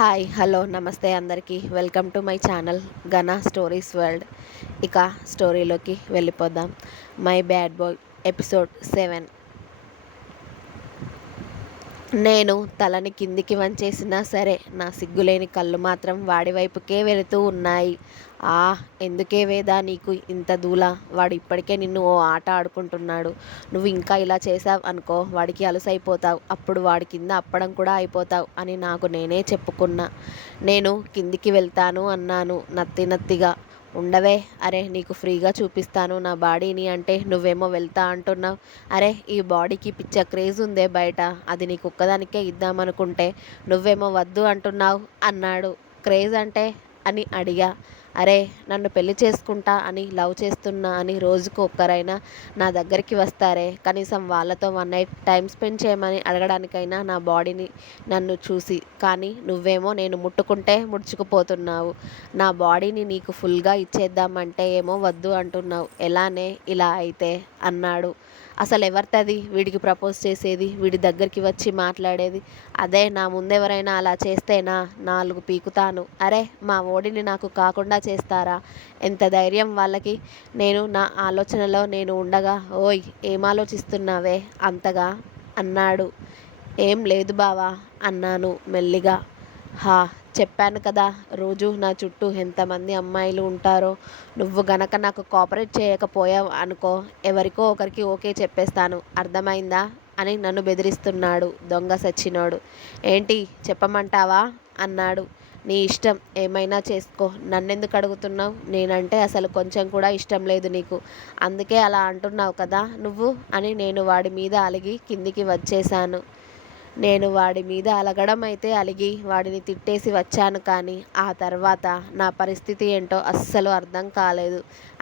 Hi hello నమస్తే అందరికీ welcome to my channel Gana stories world. ఇక స్టోరీలోకి వెళ్ళిపోదాం. My bad boy episode 7. నేను తలని కిందికి వంచేసినా సరే నా సిగ్గులేని కళ్ళు మాత్రం వాడి వైపుకే వెళుతూ ఉన్నాయి. ఆ ఎందుకే వేదా నీకు ఇంత దూల? వాడు ఇప్పటికే నిన్ను ఓ ఆట ఆడుకుంటున్నాడు. నువ్వు ఇంకా ఇలా చేసావు అనుకో వాడికి అలుసైపోతావు. అప్పుడు వాడి కింద అప్పడం కూడా అయిపోతావు అని నాకు నేనే చెప్పుకున్నా. నేను కిందికి వెళ్తాను అన్నాను నత్తిగా. ఉండవే, అరే నీకు ఫ్రీగా చూపిస్తాను నా బాడీని అంటే నువ్వేమో వెళ్తా అంటున్నావు. అరే ఈ బాడీకి పిచ్చ క్రేజ్ ఉందే బయట, అది నీకు ఒక్కదానికే ఇద్దామనుకుంటే నువ్వేమో వద్దు అంటున్నావు అన్నాడు. క్రేజ్ అంటే అని అడిగా. అరే నన్ను పెళ్లి చేసుకుంటా అని లవ్ చేస్తున్నా అని రోజుకు ఒక్కరైనా నా దగ్గరికి వస్తారే, కనీసం వాళ్ళతో 1 నైట్ టైం స్పెండ్ చేయమని అడగడానికైనా నా బాడీని నన్ను చూసి. కానీ నువ్వేమో నేను ముట్టుకుంటే ముడుచుకుపోతున్నావు. నా బాడీని నీకు ఫుల్గా ఇచ్చేద్దామంటే ఏమో వద్దు అంటున్నావు. ఎలానే ఇలా అయితే అన్నాడు. అసలు ఎవరితది వీడికి ప్రపోజ్ చేసేది, వీడి దగ్గరికి వచ్చి మాట్లాడేది? అదే నా ముందెవరైనా అలా చేస్తేనా 4 పీకుతాను. అరే మా ఓడిని నాకు కాకుండా చేస్తారా? ఎంత ధైర్యం వాళ్ళకి? నేను నా ఆలోచనలో నేను ఉండగా ఓయ్ ఏం ఆలోచిస్తున్నావే అంతగా అన్నాడు. ఏం లేదు బావా అన్నాను మెల్లిగా. హా చెప్పాను కదా రోజు నా చుట్టూ ఎంతమంది అమ్మాయిలు ఉంటారో. నువ్వు గనక నాకు కోఆపరేట్ చేయకపోయావు అనుకో ఎవరికో ఒకరికి ఓకే చెప్పేస్తాను, అర్థమైందా అని నన్ను బెదిరిస్తున్నాడు దొంగ సచ్చినోడు. ఏంటి చెప్పమంటావా అన్నాడు. నీ ఇష్టం, ఏమైనా చేసుకో, నన్నెందుకు అడుగుతున్నావు? నేనంటే అసలు కొంచెం కూడా ఇష్టం లేదు నీకు, అందుకే అలా అంటున్నావు కదా నువ్వు అని నేను వాడి మీద అలిగి కిందికి వచ్చేశాను. నేను వాడి మీద అలగడం అయితే అలిగి వాడిని తిట్టేసి వచ్చాను. కానీ ఆ తర్వాత నా పరిస్థితి ఏంటో అస్సలు అర్థం కాలేదు.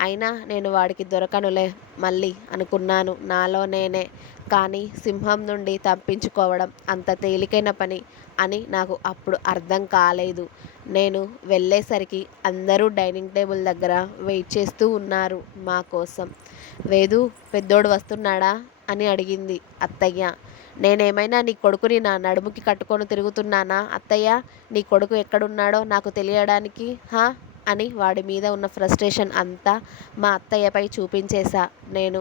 అయినా నేను వాడికి దొరకనులే మళ్ళీ అనుకున్నాను నాలో నేనే. కానీ సింహం నుండి తప్పించుకోవడం అంత తేలికైన పని అని నాకు అప్పుడు అర్థం కాలేదు. నేను వెళ్ళేసరికి అందరూ డైనింగ్ టేబుల్ దగ్గర వెయిట్ చేస్తూ ఉన్నారు మా కోసం. వేదు పెద్దోడు వస్తున్నాడా అని అడిగింది అత్తయ్య. నేనేమైనా నీ కొడుకుని నా నడుముకి కట్టుకొని తిరుగుతున్నానా అత్తయ్య? నీ కొడుకు ఎక్కడున్నాడో నాకు తెలియడానికి హా అని వాడి మీద ఉన్న ఫ్రస్ట్రేషన్ అంతా మా అత్తయ్యపై చూపించేశా నేను.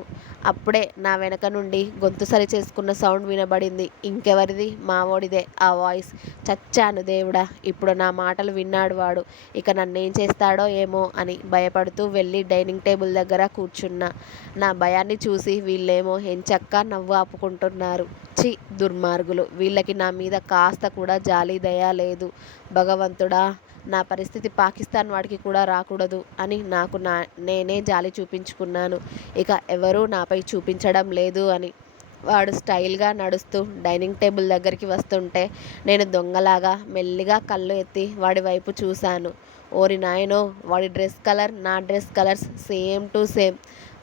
అప్పుడే నా వెనక నుండి గొంతు సరి చేసుకున్న సౌండ్ వినబడింది. ఇంకెవరిది? మావోడిదే ఆ వాయిస్. చచ్చాను దేవుడా, ఇప్పుడు నా మాటలు విన్నాడు వాడు. ఇక నన్నేం చేస్తాడో ఏమో అని భయపడుతూ వెళ్ళి డైనింగ్ టేబుల్ దగ్గర కూర్చున్నా. నా భయాన్ని చూసి వీళ్ళేమో ఎంచక్కా నవ్వు ఆపుకుంటున్నారు. చి దుర్మార్గులు, వీళ్ళకి నా మీద కాస్త కూడా జాలి దయ లేదు. భగవంతుడా, నా పరిస్థితి పాకిస్తాన్ వాడికి కూడా రాకూడదు అని నాకు నేనే జాలి చూపించుకున్నాను. ఇక ఎవరూ నాపై చూపించడం లేదు అని. వాడు స్టైల్గా నడుస్తూ డైనింగ్ టేబుల్ దగ్గరికి వస్తుంటే నేను దొంగలాగా మెల్లిగా కళ్ళు ఎత్తి వాడి వైపు చూశాను. ఓరి నాయనో, వాడి డ్రెస్ కలర్ నా dress colours same to same.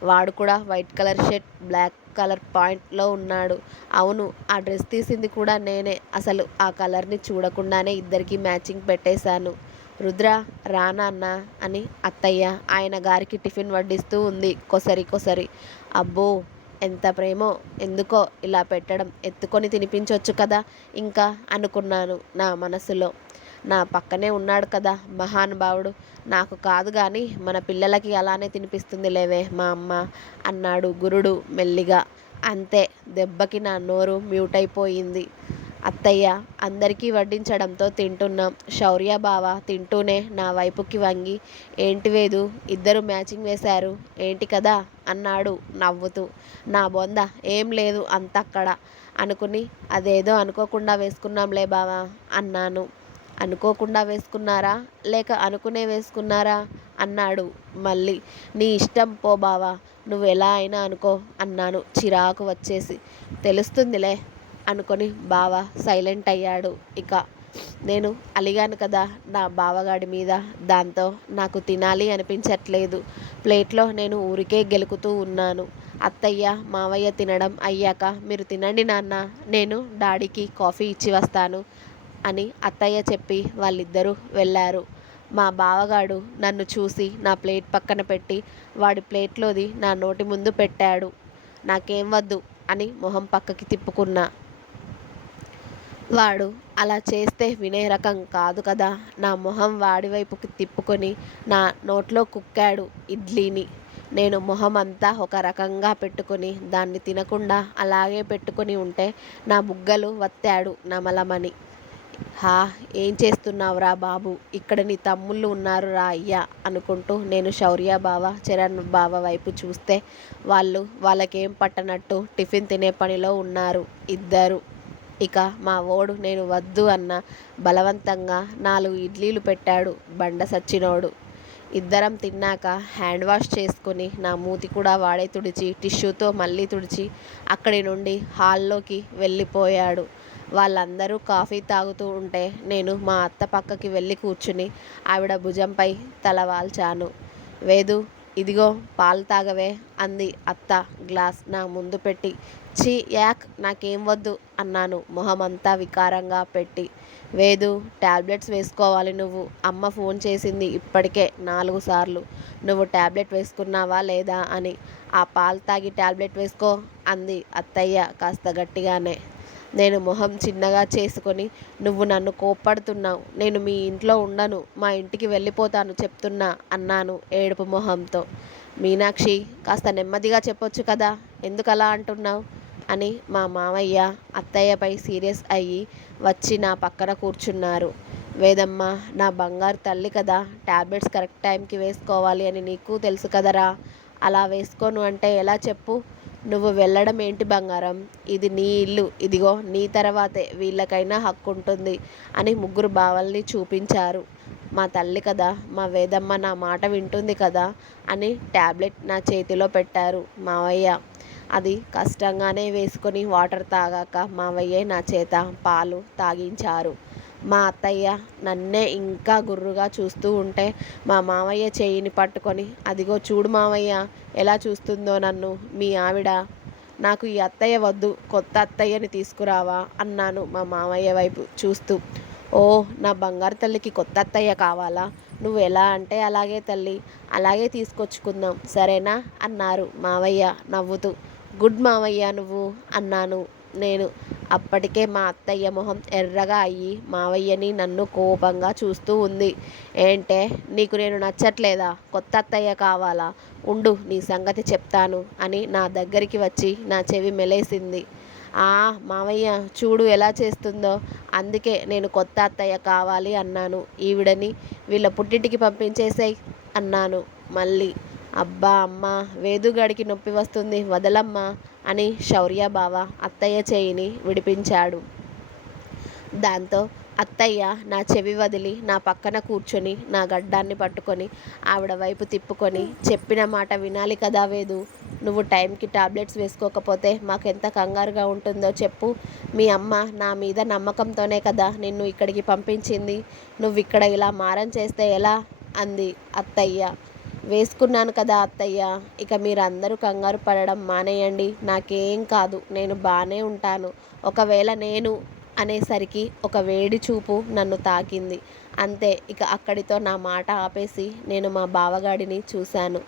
వాడు కూడా white colour shirt black colour పాయింట్లో ఉన్నాడు. అవును, ఆ డ్రెస్ తీసింది కూడా నేనే. అసలు ఆ కలర్ని చూడకుండానే ఇద్దరికి మ్యాచింగ్ పెట్టేశాను. రుద్ర రా నాన్న అని అత్తయ్య ఆయన గారికి టిఫిన్ వడ్డిస్తూ ఉంది కొసరి. అబ్బో ఎంత ప్రేమో, ఎందుకో ఇలా పెట్టడం, ఎత్తుకొని తినిపించొచ్చు కదా ఇంకా అనుకున్నాను నా మనసులో. నా పక్కనే ఉన్నాడు కదా మహానుభావుడు, నాకు కాదు కానీ మన పిల్లలకి అలానే తినిపిస్తుంది లేవే మా అమ్మ అన్నాడు గురుడు మెల్లిగా. అంతే, దెబ్బకి నా నోరు మ్యూట్ అయిపోయింది. అత్తయ్య అందరికీ వడ్డించడంతో తింటున్నాం. శౌర్య బావ తింటూనే నా వైపుకి వంగి ఏంటి వేదు ఇద్దరు మ్యాచింగ్ వేశారు ఏంటి కదా అన్నాడు నవ్వుతూ. నా బొంద ఏం లేదు అంతక్కడ అనుకుని అదేదో అనుకోకుండా వేసుకున్నాంలే బావా అన్నాను. అనుకోకుండా వేసుకున్నారా లేక అనుకునే వేసుకున్నారా అన్నాడు మళ్ళీ. నీ ఇష్టం పో బావా, నువ్వు ఎలా అయినా అనుకో అన్నాను చిరాకు వచ్చేసి. తెలుస్తుందిలే అనుకొని బావ సైలెంట్ అయ్యాడు. ఇక నేను అలిగాను కదా నా బావగాడి మీద, దాంతో నాకు తినాలి అనిపించట్లేదు. ప్లేట్లో నేను ఊరికే గెలుకుతూ ఉన్నాను. అత్తయ్య మావయ్య తినడం అయ్యాక మీరు తినండి నాన్న, నేను డాడీకి కాఫీ ఇచ్చి వస్తాను అని అత్తయ్య చెప్పి వాళ్ళిద్దరూ వెళ్ళారు. మా బావగాడు నన్ను చూసి నా ప్లేట్ పక్కన పెట్టి వాడి ప్లేట్లోది నా నోటి ముందు పెట్టాడు. నాకేం వద్దు అని మొహం పక్కకి తిప్పుకున్నా. వాడు అలా చేస్తే వినే రకం కాదు కదా. నా మొహం వాడి వైపుకి తిప్పుకొని నా నోట్లో కుక్కాడు ఇడ్లీని. నేను మొహం అంతా ఒక రకంగా పెట్టుకొని దాన్ని తినకుండా అలాగే పెట్టుకొని ఉంటే నా బుగ్గలు వత్తాడు నమలమని. హా, ఏం చేస్తున్నావురా బాబు, ఇక్కడ నీ తమ్ముళ్ళు ఉన్నారు రా అయ్యా అనుకుంటూ నేను శౌర్య బావ, చరణ్ బావ వైపు చూస్తే వాళ్ళకేం పట్టనట్టు టిఫిన్ తినే పనిలో ఉన్నారు ఇద్దరు. ఇక మా ఓడు నేను వద్దు అన్న బలవంతంగా 4 ఇడ్లీలు పెట్టాడు బండ సచ్చినోడు. ఇద్దరం తిన్నాక హ్యాండ్ వాష్ చేసుకుని నా మూతి కూడా వాడే తుడిచి టిష్యూతో మళ్ళీ తుడిచి అక్కడి నుండి హాల్లోకి వెళ్ళిపోయాడు. వాళ్ళందరూ కాఫీ తాగుతూ ఉంటే నేను మా అత్త పక్కకి వెళ్ళి కూర్చుని ఆవిడ భుజంపై తల వాల్చాను. వేదు, ఇదిగో పాలు తాగవే అంది అత్త గ్లాస్ నా ముందు పెట్టి. ఛీ యాక్, నాకేం వద్దు అన్నాను మొహమంతా వికారంగా పెట్టి. వేదు, టాబ్లెట్స్ వేసుకోవాలి నువ్వు. అమ్మ ఫోన్ చేసింది ఇప్పటికే 4 సార్లు నువ్వు టాబ్లెట్ వేసుకున్నావా లేదా అని. ఆ పాలు తాగి టాబ్లెట్ వేసుకో అంది అత్తయ్య కాస్త గట్టిగానే. నేను మొహం చిన్నగా చేసుకొని, నువ్వు నన్ను కోప్పడుతున్నావు, నేను మీ ఇంట్లో ఉండను, మా ఇంటికి వెళ్ళిపోతాను చెప్తున్నా అన్నాను ఏడుపు మొహంతో. మీనాక్షి, కాస్త నెమ్మదిగా చెప్పొచ్చు కదా, ఎందుకలా అంటున్నావు అని మా మామయ్య అత్తయ్యపై సీరియస్ అయ్యి వచ్చి నా పక్కన కూర్చున్నారు. వేదమ్మ నా బంగారు తల్లి కదా, టాబ్లెట్స్ కరెక్ట్ టైంకి వేసుకోవాలి అని నీకు తెలుసు కదరా. అలా వేసుకోను అంటే ఎలా చెప్పు. నువ్వు వెళ్ళడం ఏంటి బంగారం, ఇది నీ ఇల్లు, ఇదిగో నీ తర్వాతే వీళ్ళకైనా హక్కు ఉంటుంది అని ముగ్గురు బావల్ని చూపించారు. మా తల్లి కదా, మా వేదమ్మ నా మాట వింటుంది కదా అని టాబ్లెట్ నా చేతిలో పెట్టారు మావయ్య. అది కష్టంగానే వేసుకొని వాటర్ తాగాక మావయ్యే నా చేత పాలు తాగించారు. మా అత్తయ్య నన్నే ఇంకా గుర్రుగా చూస్తూ ఉంటే మా మామయ్య చెయ్యిని పట్టుకొని, అదిగో చూడు మామయ్య ఎలా చూస్తుందో నన్ను మీ ఆవిడ. నాకు ఈ అత్తయ్య వద్దు, కొత్త అత్తయ్యని తీసుకురావా అన్నాను మా మామయ్య వైపు చూస్తూ. ఓ, నా బంగారు తల్లికి కొత్త అత్తయ్య కావాలా? నువ్వు ఎలా అంటే అలాగే తల్లి, అలాగే తీసుకొచ్చుకుందాం సరేనా అన్నారు మావయ్య నవ్వుతూ. గుడ్ మావయ్య నువ్వు అన్నాను నేను. అప్పటికే మా అత్తయ్య మొహం ఎర్రగా అయ్యి మావయ్యని నన్ను కోపంగా చూస్తూ ఉంది. ఏంటే, నీకు నేను నచ్చట్లేదా? కొత్త అత్తయ్య కావాలా? ఉండు నీ సంగతి చెప్తాను అని నా దగ్గరికి వచ్చి నా చెవి మెలేసింది. ఆ మావయ్య చూడు ఎలా చేస్తుందో, అందుకే నేను కొత్త అత్తయ్య కావాలి అన్నాను. ఈవిడని వీళ్ళ పుట్టింటికి పంపించేసేయ్ అన్నాను మళ్ళీ. అబ్బా అమ్మ, వేదుగాడికి నొప్పి వస్తుంది వదలమ్మా అని శౌర్య బావ అత్తయ్య చేయిని విడిపించాడు. దాంతో అత్తయ్య నా చెవి వదిలి నా పక్కన కూర్చొని నా గడ్డాన్ని పట్టుకొని ఆవిడ వైపు తిప్పుకొని, చెప్పిన మాట వినాలి కదా వేదు, నువ్వు టైంకి టాబ్లెట్స్ వేసుకోకపోతే మాకెంత కంగారుగా ఉంటుందో చెప్పు. మీ అమ్మ నా మీద నమ్మకంతోనే కదా నిన్ను ఇక్కడికి పంపించింది. నువ్వు ఇక్కడ ఇలా మారం చేస్తే ఎలా అంది అత్తయ్య. వేసుకున్నాను కదా అత్తయ్య, ఇక మీరందరూ కంగారు పడడం మానేయండి, నాకేం కాదు, నేను బాగానే ఉంటాను. ఒకవేళ నేను అనేసరికి ఒక వేడి చూపు నన్ను తాకింది. అంతే, ఇక అక్కడితో నా మాట ఆపేసి నేను మా బావగాడిని చూశాను.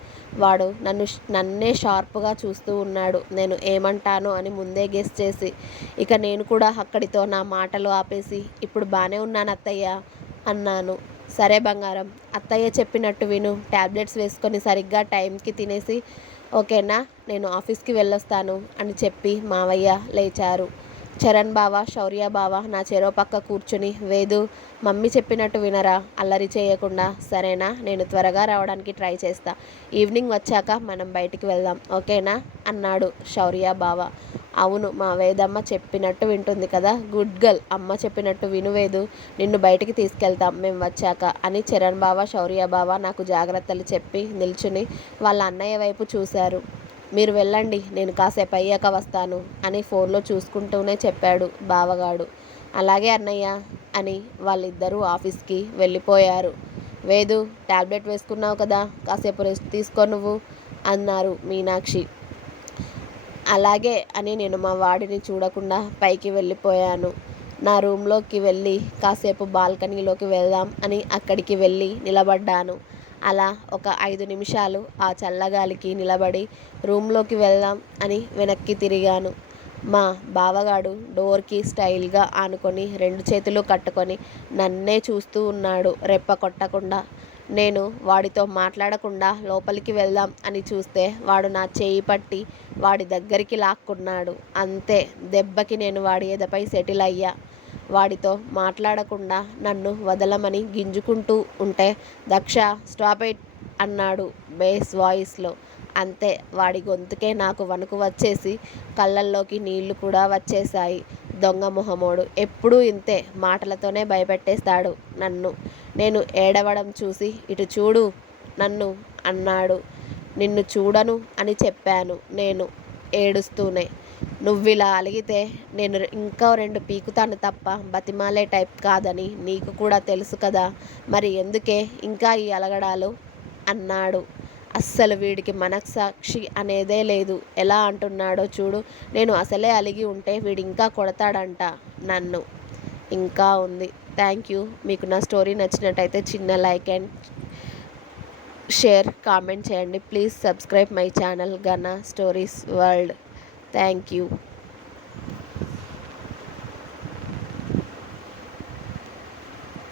వాడు నన్నే షార్ప్గా చూస్తూ ఉన్నాడు. నేను ఏమంటానో అని ముందే గెస్ చేసి ఇక నేను కూడా అక్కడితో నా మాటలు ఆపేసి, ఇప్పుడు బాగానే ఉన్నాను అత్తయ్య అన్నాను. సరే బంగారం, అత్తయ్య చెప్పినట్టు విను, టాబ్లెట్స్ వేసుకొని సరిగ్గా టైంకి తినేసి ఓకేనా, నేను ఆఫీస్కి వెళ్ళొస్తాను అని చెప్పి మావయ్య లేచారు. చరణ్ బావ, శౌర్య బావ నా చెరో పక్క కూర్చుని, వేదు మమ్మీ చెప్పినట్టు వినరా, అల్లరి చేయకుండా సరేనా, నేను త్వరగా రావడానికి ట్రై చేస్తా, ఈవినింగ్ వచ్చాక మనం బయటికి వెళ్దాం ఓకేనా అన్నాడు శౌర్య బావ. అవును, మా వేదమ్మ చెప్పినట్టు వింటుంది కదా, గుడ్ గర్ల్, అమ్మ చెప్పినట్టు విను వేదు, నిన్ను బయటికి తీసుకెళ్తాం మేము వచ్చాక అని చరణ్ బావ, శౌర్య బావ నాకు జాగ్రత్తలు చెప్పి నిల్చుని వాళ్ళ అన్నయ్య వైపు చూశారు. మీరు వెళ్ళండి, నేను కాసేపు అయ్యాక వస్తాను అని ఫోన్లో చూసుకుంటూనే చెప్పాడు బావగాడు. అలాగే అన్నయ్య అని వాళ్ళిద్దరూ ఆఫీస్కి వెళ్ళిపోయారు. వేదు, టాబ్లెట్ వేసుకున్నావు కదా, కాసేపు రెస్ట్ తీసుకో నువ్వు అన్నారు మీనాక్షి. అలాగే అని నేను మా వాడిని చూడకుండా పైకి వెళ్ళిపోయాను. నా రూమ్లోకి వెళ్ళి కాసేపు బాల్కనీలోకి వెళ్దాం అని అక్కడికి వెళ్ళి నిలబడ్డాను. అలా ఒక 5 నిమిషాలు ఆ చల్లగాలికి నిలబడి రూమ్లోకి వెళ్దాం అని వెనక్కి తిరిగాను. మా బావగాడు డోర్కి స్టైల్గా ఆనుకొని 2 చేతులు కట్టుకొని నన్నే చూస్తూ ఉన్నాడు రెప్ప కొట్టకుండా. నేను వాడితో మాట్లాడకుండా లోపలికి వెళ్దాం అని చూస్తే వాడు నా చేయి పట్టి వాడి దగ్గరికి లాక్కున్నాడు. అంతే, దెబ్బకి నేను వాడి ఎదపై సెటిల్ అయ్యా. వాడితో మాట్లాడకుండా నన్ను వదలమని గింజుకుంటూ ఉంటే దక్ష స్టాప్ ఇట్ అన్నాడు బేస్ వాయిస్లో. అంతే, వాడి గొంతుకే నాకు వణుకు వచ్చేసి కళ్ళల్లోకి నీళ్లు కూడా వచ్చేశాయి. దొంగ మొహమోడు ఎప్పుడూ ఇంతే, మాటలతోనే భయపెట్టేస్తాడు నన్ను. నేను ఏడవడం చూసి ఇటు చూడు నన్ను అన్నాడు. నిన్ను చూడను అని చెప్పాను నేను ఏడుస్తూనే. నువ్విలా అలిగితే నేను ఇంకా 2 పీకుతాను తప్ప బతిమాలే టైప్ కాదని నీకు కూడా తెలుసు కదా, మరి ఎందుకే ఇంకా ఈ అలగడాలు అన్నాడు. అస్సలు వీడికి మనస్సాక్షి అనేదే లేదు. ఎలా అంటున్నాడో చూడు. నేను అసలే అలిగి ఉంటే వీడింకా కొడతాడంట నన్ను. ఇంకా ఉంది. Thank you. మీకు నా స్టోరీ నచ్చినట్టయితే చిన్న లైక్ అండ్ షేర్, కామెంట్ చేయండి. Please subscribe my channel Gana stories world. Thank you.